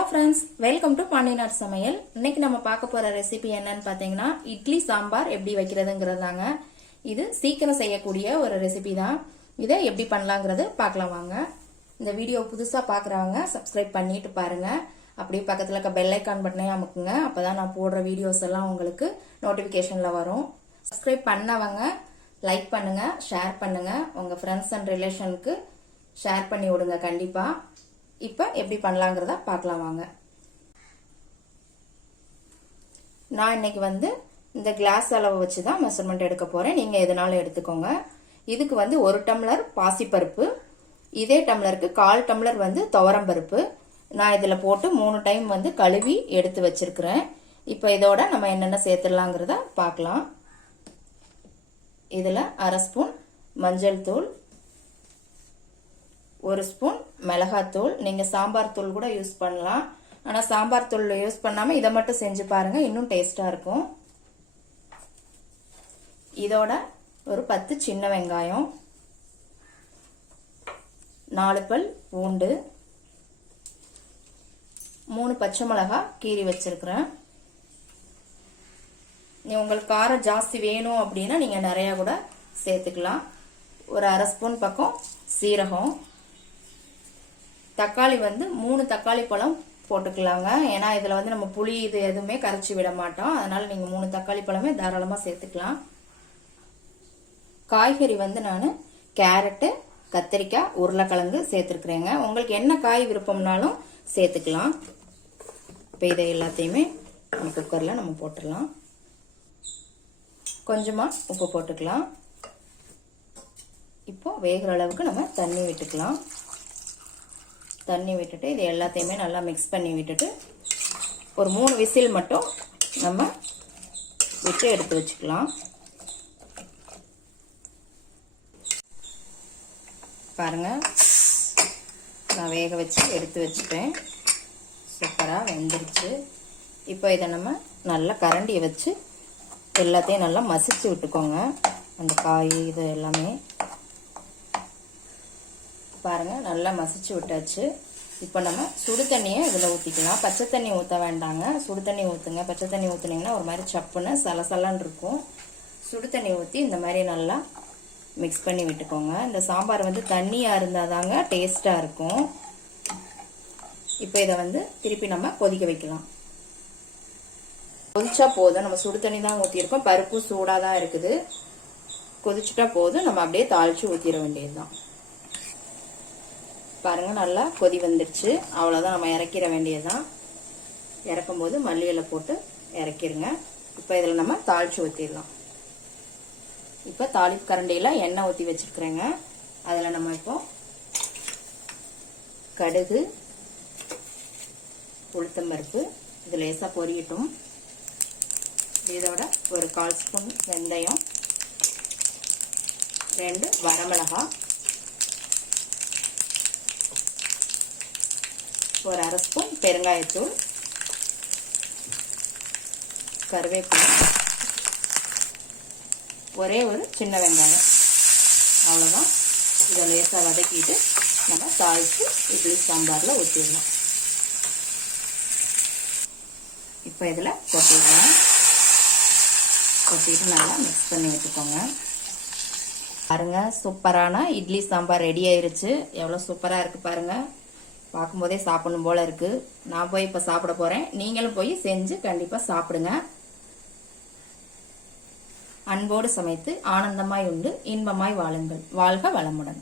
Hello friends, welcome to Pandiyanar சமையல். இன்னைக்கு நம்ம பார்க்க போற ரெசிபி என்னன்னு பார்த்தீங்கன்னா இட்லி சாம்பார் எப்படி வைக்கிறதுங்கிறது தாங்க. இது சீக்கிரம் செய்யக்கூடிய ஒரு ரெசிபி தான். இதை எப்படி பண்ணலாங்கிறது பார்க்கலாம் வாங்க. இந்த வீடியோ புதுசாக பார்க்குறவங்க சப்ஸ்கிரைப் பண்ணிட்டு பாருங்க. அப்படியே பக்கத்தில் இருக்க பெல் ஐக்கான் பட்டனையும் அமுக்குங்க. அப்போதான் நான் போடுற வீடியோஸ் எல்லாம் உங்களுக்கு நோட்டிஃபிகேஷனில் வரும். சப்ஸ்கிரைப் பண்ணவங்க லைக் பண்ணுங்க, ஷேர் பண்ணுங்க, உங்கள் ஃப்ரெண்ட்ஸ் அண்ட் ரிலேஷனுக்கு ஷேர் பண்ணி விடுங்க கண்டிப்பாக. இப்போ எப்படி பண்ணலாங்கிறத பார்க்கலாம் வாங்க. நான் இன்னைக்கு இந்த கிளாஸ் அளவு வச்சு தான் மெஷர்மெண்ட் எடுக்க போறேன். நீங்க எதுனாலும் எடுத்துக்கோங்க. இதுக்கு 1 டம்ளர் பாசிப்பருப்பு, இதே டம்ளருக்கு 1/4 டம்ளர் துவரம் பருப்பு நான் இதுல போட்டு 3 டைம் கழுவி எடுத்து வச்சிருக்கிறேன். இப்போ இதோட நம்ம என்னென்ன சேர்த்துடலாங்கிறத பார்க்கலாம். இதுல 1/2 ஸ்பூன் மஞ்சள் தூள், 1 ஸ்பூன் மிளகாத்தூள். நீங்க சாம்பார் தூள் கூட யூஸ் பண்ணலாம். ஆனா சாம்பார் தூள் யூஸ் பண்ணாம இதை மட்டும் செஞ்சு பாருங்க, இன்னும் டேஸ்டா இருக்கும். இதோட ஒரு 10 சின்ன வெங்காயம், 4 பல் பூண்டு, 3 பச்சை மிளகாய் கீறி வச்சிருக்கிறேன். உங்களுக்கு காரம் ஜாஸ்தி வேணும் அப்படின்னா நீங்க நிறைய கூட சேர்த்துக்கலாம். ஒரு 1/2 ஸ்பூன் பக்கம் சீரகம், தக்காளி 3 தக்காளி பழம் போட்டுக்கலாங்க. ஏன்னா இதுல நம்ம புளி இது எதுவுமே கரைச்சி விட மாட்டோம். அதனால நீங்க 3 தக்காளி பழமே தாராளமா சேர்த்துக்கலாம். காய்கறி நான் கேரட்டு, கத்திரிக்காய், உருளைக்கிழங்கு சேர்த்துருக்குறேங்க. உங்களுக்கு என்ன காய் விருப்பம்னாலும் சேர்த்துக்கலாம். இப்போ இதை எல்லாத்தையுமே குக்கர்ல நம்ம போட்டுடலாம். கொஞ்சமா உப்பு போட்டுக்கலாம். இப்போ வேகிற அளவுக்கு நம்ம தண்ணி விட்டுக்கலாம். தண்ணி விட்டுட்டு இது எல்லாத்தையுமே நல்லா மிக்ஸ் பண்ணி விட்டுட்டு ஒரு 3 விசில் மட்டும் நம்ம விட்டு எடுத்து வச்சுக்கலாம். பாருங்க, நான் வேக வச்சு எடுத்து வச்சுட்டேன். சூப்பராக வெந்துருச்சு. இப்போ இதை நம்ம நல்லா கரண்டியை வச்சு எல்லாத்தையும் நல்லா மசிச்சு விட்டுக்கோங்க. அந்த காய் இது எல்லாமே பாருங்க நல்லா மசிச்சு விட்டாச்சு. இப்போ நம்ம சுடு தண்ணியை இதில் ஊற்றிக்கலாம். பச்சை தண்ணி ஊற்ற வேண்டாங்க, சுடு தண்ணி ஊற்றுங்க. பச்சை தண்ணி ஊற்றுனீங்கன்னா ஒரு மாதிரி சப்புன்னு சலசலன்னு இருக்கும். சுடு தண்ணி ஊற்றி இந்த மாதிரி நல்லா மிக்ஸ் பண்ணி விட்டுக்கோங்க. இந்த சாம்பார் தண்ணியாக இருந்தால் தாங்க டேஸ்ட்டாக இருக்கும். இப்போ இதை திருப்பி நம்ம கொதிக்க வைக்கலாம். கொதிச்சா போதும். நம்ம சுடு தண்ணி தான் ஊற்றிருக்கோம், பருப்பு சூடாக தான் இருக்குது. கொதிச்சுட்டா போதும், நம்ம அப்படியே தாளிச்சு ஊற்றிட வேண்டியதுதான். பாருங்க நல்லா கொதி வந்துருச்சு. அவ்வளோதான், நம்ம இறக்கிற வேண்டியதுதான். இறக்கும் போது மல்லி இலை போட்டு இறக்கிருங்க. இப்போ இதில் நம்ம தாளிச்சு ஊற்றிடலாம். இப்போ தாளிப்பு கரண்டியில் எண்ணெய் ஊற்றி வச்சிருக்கிறேங்க. அதில் நம்ம இப்போ கடுகு, உளுத்தம்பருப்பு இது லேசாக பொரியட்டும். இதோட ஒரு 1/4 ஸ்பூன் வெந்தயம், 2 வரமிளகாய், ஒரு 1/2 ஸ்பூன் பெருங்காயத்தூள், கருவேப்பிலை, ஒரே ஒரு சின்ன வெங்காயம். அவ்வளோதான். இதை லேசாக வதக்கிட்டு நம்ம தாளித்து இட்லி சாம்பாரில் ஊற்றிடலாம். இப்போ இதில் கொட்டிடலாம். கொட்டிட்டு நல்லா மிக்ஸ் பண்ணி வச்சுக்கோங்க. பாருங்க, சூப்பரான இட்லி சாம்பார் ரெடி ஆயிருச்சு. எவ்வளோ சூப்பராக இருக்குது பாருங்க. பார்க்கும்போதே சாப்பிடணும் போல இருக்கு. நான் போய் இப்போ சாப்பிட போறேன். நீங்களும் போய் செஞ்சு கண்டிப்பாக சாப்பிடுங்க. அன்போடு சமைத்து ஆனந்தமாய் உண்டு இன்பமாய் வாழுங்கள். வாழ்க வளமுடன்.